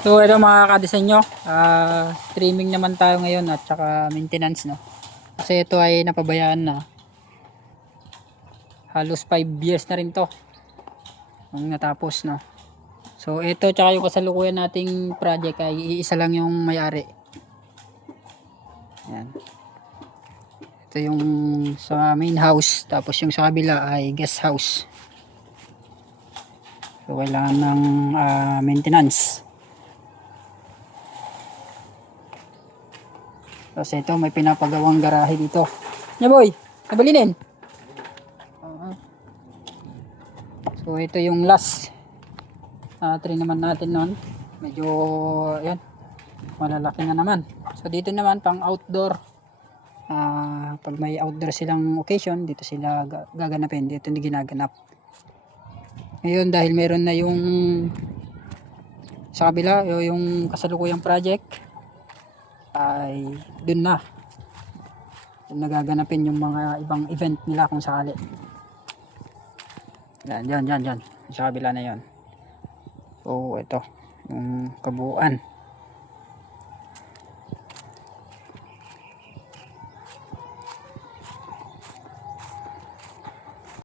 So ito mga kadisenyo, trimming naman tayo ngayon at saka maintenance, no. Kasi ito ay napabayaan na. Halos 5 years na rin to nung natapos, no. So ito tsaka yung kasalukuyan nating project ay iisa lang yung may-ari. Yan. Ito yung sa main house, tapos yung sa kabila ay guest house. So kailangan ng maintenance. Tapos ito may pinapagawang garahe dito. Nya boy, nabalinin. So ito yung last tray naman natin noon. Medyo yan, malalaki na naman. So dito naman pang outdoor. Pag may outdoor silang occasion, dito sila gaganapin. Dito hindi ginaganap. Ngayon dahil meron na yung sa kabila, yung kasalukuyang project ay dun na. Dun nagaganapin yung mga ibang event nila kung sakali. Yan. Sa kabila na yon. So ito yung kabuuan.